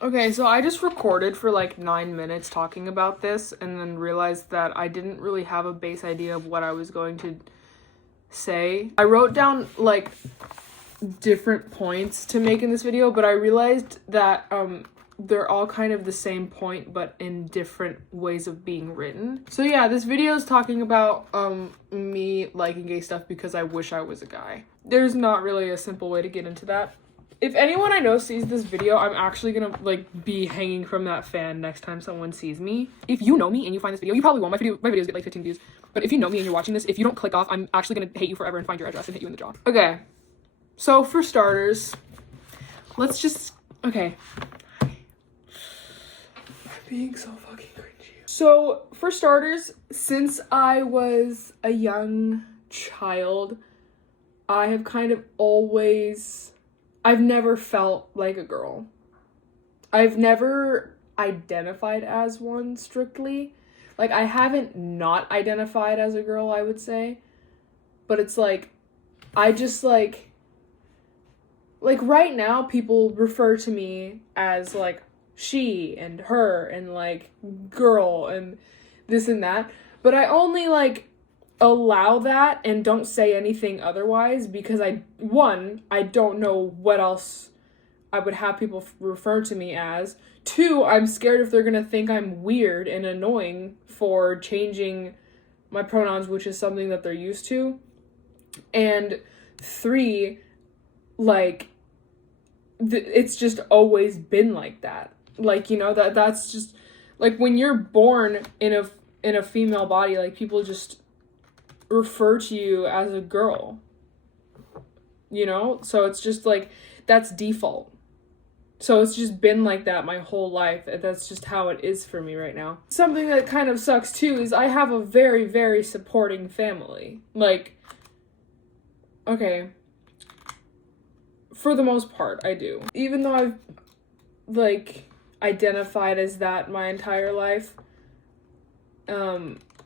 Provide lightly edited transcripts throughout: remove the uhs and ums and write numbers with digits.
Okay, so I just recorded for like 9 minutes talking about this and then realized that I didn't really have a base idea of what I was going to say. I wrote down like different points to make in this video, but I realized that they're all kind of the same point but in different ways of being written. So yeah, this video is talking about me liking gay stuff because I wish I was a guy. There's not really a simple way to get into that. If anyone I know sees this video, I'm actually gonna like be hanging from that fan next time someone sees me. If you know me and you find this video, you probably won't. My videos get like 15 views. But if you know me and you're watching this, if you don't click off, I'm actually gonna hate you forever and find your address and hit you in the jaw. Okay. So for starters, let's just okay. I'm being so fucking cringy. So for starters, since I was a young child, I have kind of always I've never felt like a girl. I've never identified as one strictly. Like, I haven't not identified as a girl, I would say. But it's like, I just like right now, people refer to me as like she and her and like girl and this and that. But I only like allow that and don't say anything otherwise because I don't know what else I would have people refer to me as. 2, I'm scared if they're gonna think I'm weird and annoying for changing my pronouns, which is something that they're used to. And 3, like it's just always been like that. Like, you know, that's just like when you're born in a female body, like people just refer to you as a girl, you know? So it's just like, that's default. So it's just been like that my whole life. That's just how it is for me right now. Something that kind of sucks too is I have a very, very supporting family. Like, okay, for the most part, I do. Even though I've, like, identified as that my entire life,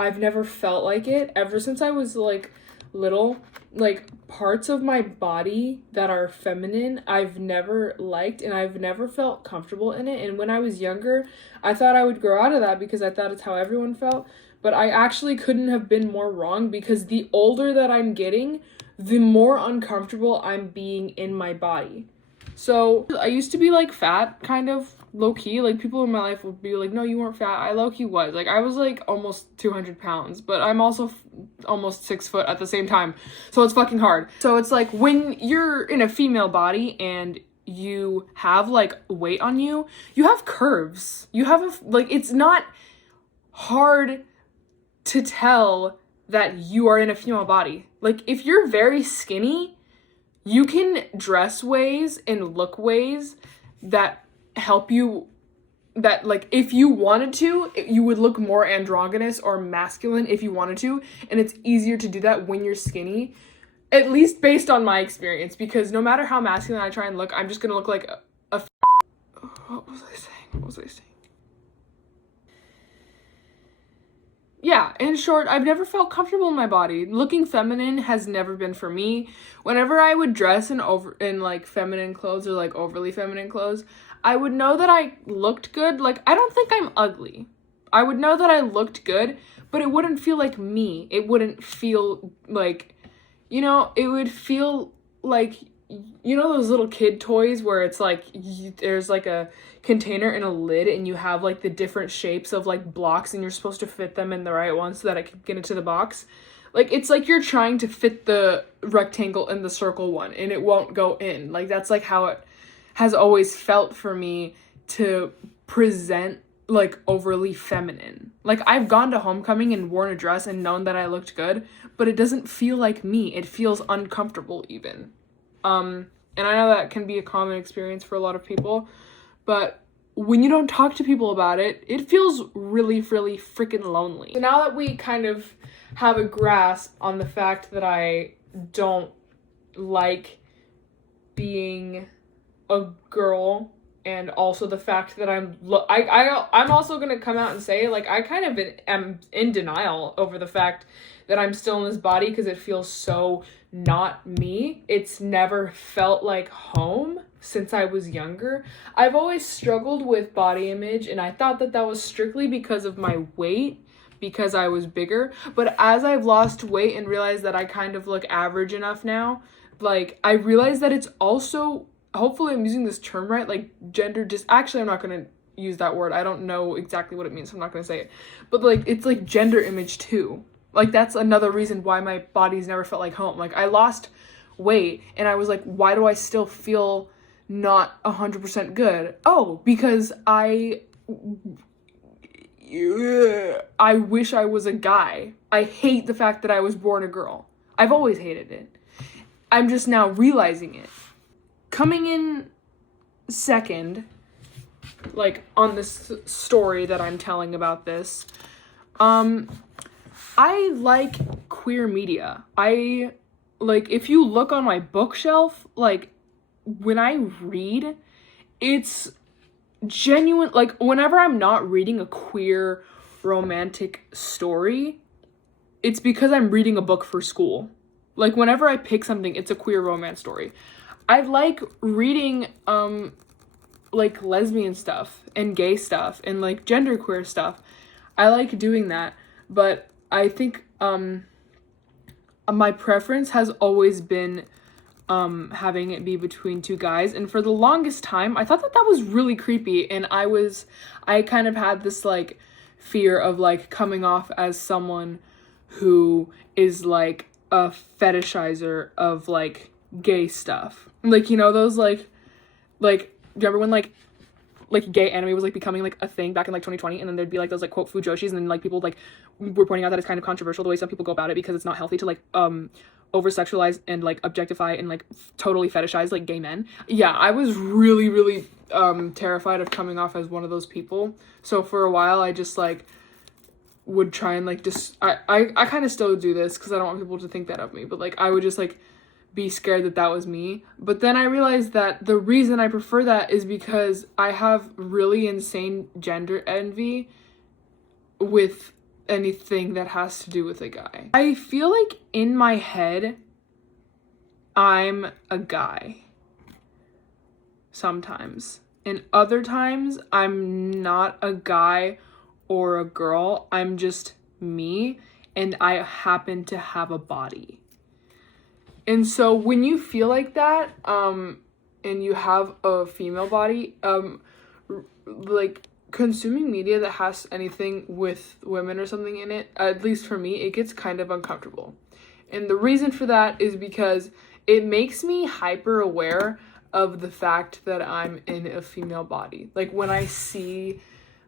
I've never felt like it ever since I was like little. Like, parts of my body that are feminine I've never liked and I've never felt comfortable in it. And when I was younger, I thought I would grow out of that because I thought it's how everyone felt. But I actually couldn't have been more wrong because the older that I'm getting, the more uncomfortable I'm being in my body. So I used to be like fat, kind of low-key. Like, people in my life would be like, no, you weren't fat. I low-key was. Like, I was like almost 200 pounds, but I'm also almost 6 foot at the same time. So it's fucking hard. So it's like when you're in a female body and you have like weight on you, you have curves. You have like, it's not hard to tell that you are in a female body. Like, if you're very skinny, you can dress ways and look ways that help you, that like if you wanted to, you would look more androgynous or masculine if you wanted to, and it's easier to do that when you're skinny, at least based on my experience, because no matter how masculine I try and look, I'm just gonna look like a what was I saying? Yeah, in short, I've never felt comfortable in my body. Looking feminine has never been for me. Whenever I would dress in like feminine clothes or like overly feminine clothes, I would know that I looked good. Like, I don't think I'm ugly. I would know that I looked good, but it wouldn't feel like me. It wouldn't feel like, you know, it would feel like, you know those little kid toys where it's like there's like a container and a lid and you have like the different shapes of like blocks and you're supposed to fit them in the right one so that it can get into the box. Like, it's like you're trying to fit the rectangle in the circle one and it won't go in. Like, that's like how it has always felt for me to present like overly feminine. Like, I've gone to homecoming and worn a dress and known that I looked good, but it doesn't feel like me. It feels uncomfortable even. And I know that can be a common experience for a lot of people, but when you don't talk to people about it, it feels really, really freaking lonely. So now that we kind of have a grasp on the fact that I don't like being a girl, and also the fact that I'm also gonna come out and say, like, I kind of am in denial over the fact that I'm still in this body because it feels so not me. It's never felt like home. since I was younger. I've always struggled with body image, and I thought that that was strictly because of my weight, because I was bigger. But as I've lost weight and realized that I kind of look average enough now, like, I realized that it's also, hopefully I'm using this term right, like, actually, I'm not gonna use that word. I don't know exactly what it means, so I'm not gonna say it. But, like, it's, like, gender image, too. Like, that's another reason why my body's never felt like home. Like, I lost weight, and I was like, why do I still feel not 100% good? Oh, because I wish I was a guy. I hate the fact that I was born a girl. I've always hated it. I'm just now realizing it. Coming in second, like, on this story that I'm telling about this, I like queer media. Like, if you look on my bookshelf, like, when I read, it's genuine. Like, whenever I'm not reading a queer romantic story, it's because I'm reading a book for school. Like, whenever I pick something, it's a queer romance story. I like reading, like, lesbian stuff and gay stuff and, like, genderqueer stuff. I like doing that, but I think, my preference has always been, having it be between two guys, and for the longest time, I thought that that was really creepy, and I kind of had this, like, fear of, like, coming off as someone who is, like, a fetishizer of, like, gay stuff. Like, you know, those, like, do you remember when, like, gay anime was, like, becoming, like, a thing back in, like, 2020, and then there'd be, like, those, like, quote, fujoshis, and then, like, people, like, were pointing out that it's kind of controversial the way some people go about it, because it's not healthy to, like, over-sexualize and, like, objectify and, like, totally fetishize, like, gay men. Yeah, I was really, really, terrified of coming off as one of those people, so for a while, I just, like, would try and, like, I kind of still do this, because I don't want people to think that of me, but, like, I would just, like, be scared that that was me. But then I realized that the reason I prefer that is because I have really insane gender envy with anything that has to do with a guy. I feel like in my head, I'm a guy sometimes. And other times, I'm not a guy or a girl. I'm just me, and I happen to have a body. And so when you feel like that, and you have a female body, like, consuming media that has anything with women or something in it, at least for me, it gets kind of uncomfortable. And the reason for that is because it makes me hyper aware of the fact that I'm in a female body. Like, when I see,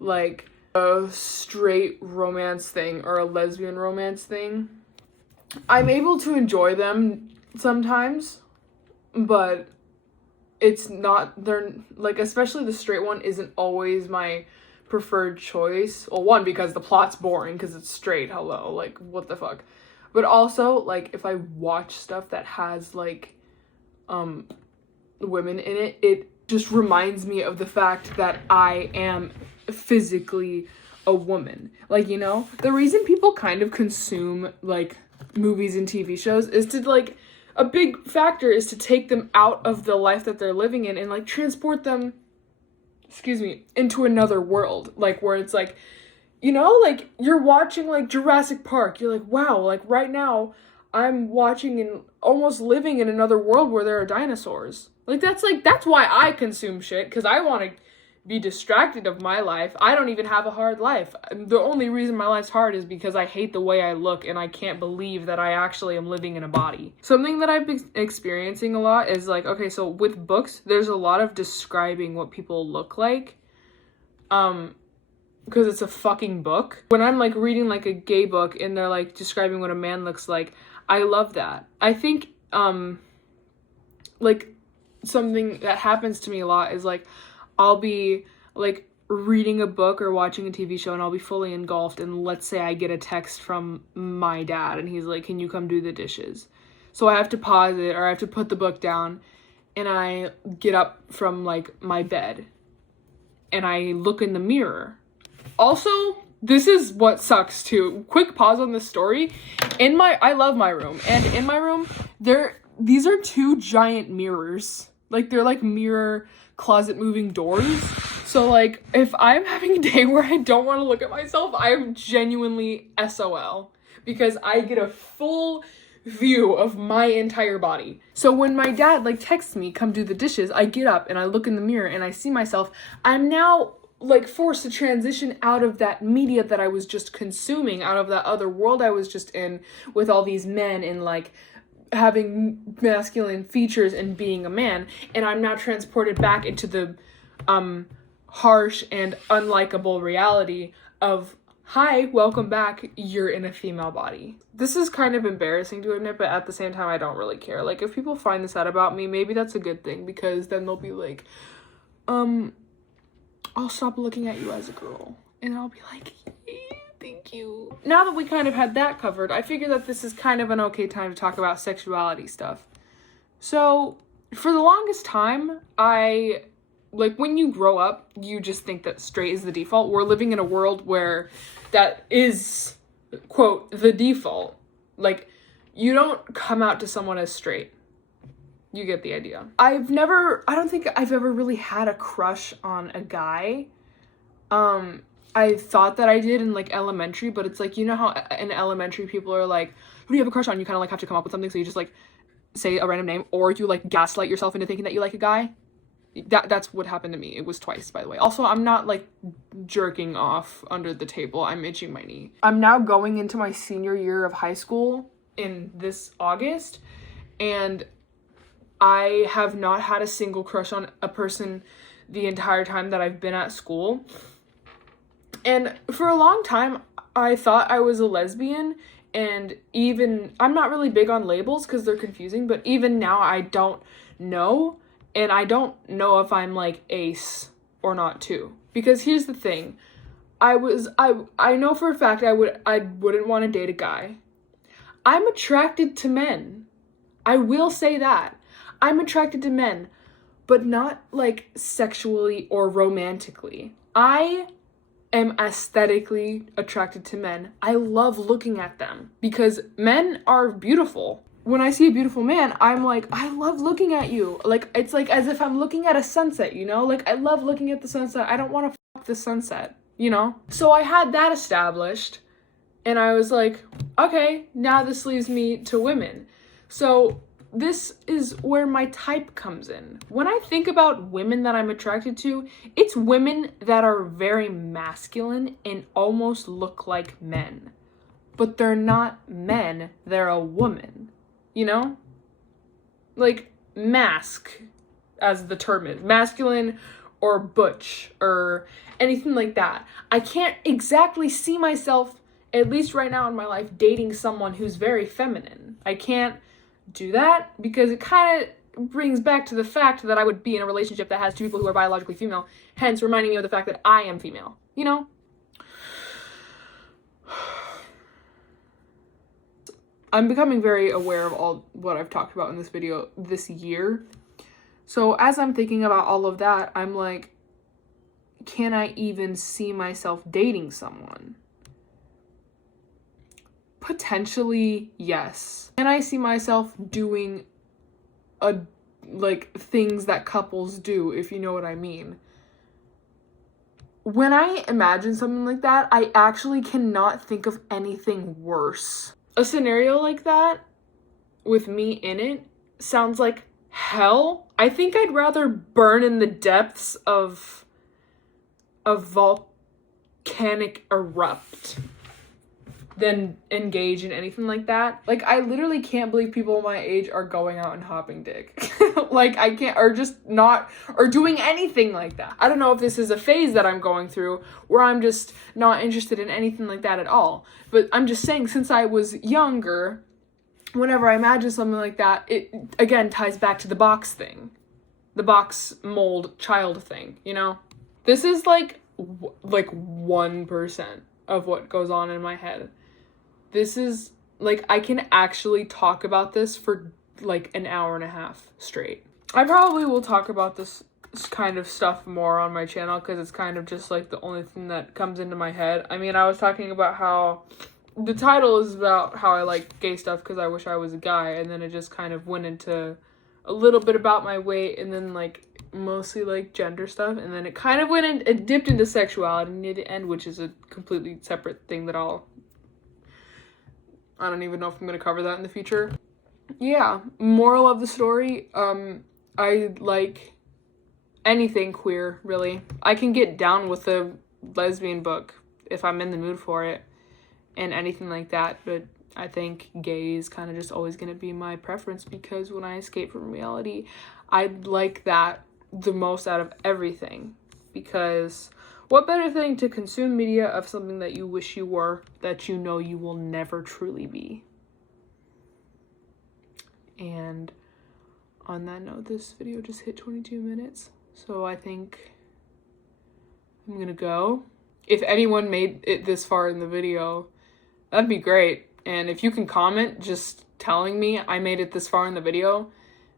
like, a straight romance thing or a lesbian romance thing, I'm able to enjoy them sometimes, but it's not, they're, like, especially the straight one isn't always my preferred choice. Well, one, because the plot's boring, because it's straight, hello, like, what the fuck. But also, like, if I watch stuff that has, like, women in it, it just reminds me of the fact that I am physically a woman. Like, you know, the reason people kind of consume, like, movies and TV shows is to, like, a big factor is to take them out of the life that they're living in and, like, transport them, into another world. Like, where it's, like, you know, like, you're watching, like, Jurassic Park. You're like, wow, like, right now, I'm watching and almost living in another world where there are dinosaurs. Like, that's why I consume shit, because I want to be distracted of my life. I don't even have a hard life. The only reason my life's hard is because I hate the way I look, and I can't believe that I actually am living in a body. Something that I've been experiencing a lot is, like, okay, so with books, there's a lot of describing what people look like, because it's a fucking book. When I'm, like, reading, like, a gay book, and they're, like, describing what a man looks like, I love that. I think, like, something that happens to me a lot is, like, I'll be, like, reading a book or watching a TV show, and I'll be fully engulfed, and let's say I get a text from my dad, and he's like, can you come do the dishes? So I have to pause it, or I have to put the book down, and I get up from, like, my bed, and I look in the mirror. Also, this is what sucks, too. Quick pause on this story. I love my room, and in my room, these are two giant mirrors. Like, they're like mirror closet moving doors. So like, if I'm having a day where I don't want to look at myself, I'm genuinely SOL, because I get a full view of my entire body. So when my dad like texts me, come do the dishes, I get up and I look in the mirror and I see myself. I'm now like forced to transition out of that media that I was just consuming, out of that other world I was just in with all these men and like having masculine features and being a man, and I'm now transported back into the harsh and unlikable reality of, hi, welcome back, you're in a female body. This is kind of embarrassing to admit, but at the same time, I don't really care. Like, if people find this out about me, maybe that's a good thing, because then they'll be like, I'll stop looking at you as a girl. And I'll be like, yeah, thank you. Now that we kind of had that covered, I figure that this is kind of an okay time to talk about sexuality stuff. So, for the longest time, like, when you grow up, you just think that straight is the default. We're living in a world where that is, quote, the default. Like, you don't come out to someone as straight. You get the idea. I don't think I've ever really had a crush on a guy. I thought that I did in, like, elementary, but it's like, you know how in elementary people are like, who do you have a crush on? You kind of, like, have to come up with something, so you just, like, say a random name, or you, like, gaslight yourself into thinking that you like a guy. That's what happened to me. It was twice, by the way. Also, I'm not, like, jerking off under the table. I'm itching my knee. I'm now going into my senior year of high school in this August, and I have not had a single crush on a person the entire time that I've been at school. And for a long time, I thought I was a lesbian, and even, I'm not really big on labels because they're confusing, but even now I don't know. And I don't know if I'm, like, ace or not, too. Because here's the thing. I know for a fact I wouldn't want to date a guy. I'm attracted to men. I will say that. I'm attracted to men. But not, like, sexually or romantically. I am aesthetically attracted to men. I love looking at them. Because men are beautiful. When I see a beautiful man, I'm like, I love looking at you. Like, it's like as if I'm looking at a sunset, you know? Like, I love looking at the sunset. I don't want to fuck the sunset, you know? So I had that established, and I was like, okay, now this leaves me to women. So this is where my type comes in. When I think about women that I'm attracted to, it's women that are very masculine and almost look like men. But they're not men, they're a woman. You know? Like, mask, as the term is. Masculine or butch or anything like that. I can't exactly see myself, at least right now in my life, dating someone who's very feminine. I can't do that because it kind of brings back to the fact that I would be in a relationship that has two people who are biologically female, hence reminding me of the fact that I am female. You know? I'm becoming very aware of all what I've talked about in this video this year. So as I'm thinking about all of that, I'm like, can I even see myself dating someone? Potentially, yes. Can I see myself doing things that couples do, if you know what I mean? When I imagine something like that, I actually cannot think of anything worse. A scenario like that, with me in it, sounds like hell. I think I'd rather burn in the depths of a volcanic erupt than engage in anything like that. Like, I literally can't believe people my age are going out and hopping dick. Like, I can't, or just not, or doing anything like that. I don't know if this is a phase that I'm going through where I'm just not interested in anything like that at all. But I'm just saying, since I was younger, whenever I imagine something like that, it, again, ties back to the box thing. The box mold child thing, you know? This is like 1% of what goes on in my head. This is, like, I can actually talk about this for, like, an hour and a half straight. I probably will talk about this kind of stuff more on my channel because it's kind of just, like, the only thing that comes into my head. I mean, I was talking about how the title is about how I like gay stuff because I wish I was a guy, and then it just kind of went into a little bit about my weight, and then like mostly like gender stuff, and then it kind of went in, it dipped into sexuality near the end, which is a completely separate thing that I don't even know if I'm gonna cover that in the future. Yeah, moral of the story, I like anything queer, really. I can get down with a lesbian book if I'm in the mood for it, and anything like that, but I think gay is kind of just always going to be my preference, because when I escape from reality, I like that the most out of everything, because what better thing to consume media of something that you wish you were, that you know you will never truly be. And on that note, this video just hit 22 minutes, so I think I'm gonna go. If anyone made it this far in the video, that'd be great. And if you can comment just telling me I made it this far in the video,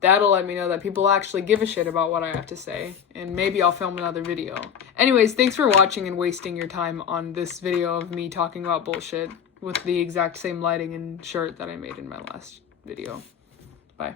that'll let me know that people actually give a shit about what I have to say. And maybe I'll film another video. Anyways, thanks for watching and wasting your time on this video of me talking about bullshit with the exact same lighting and shirt that I made in my last video. Bye.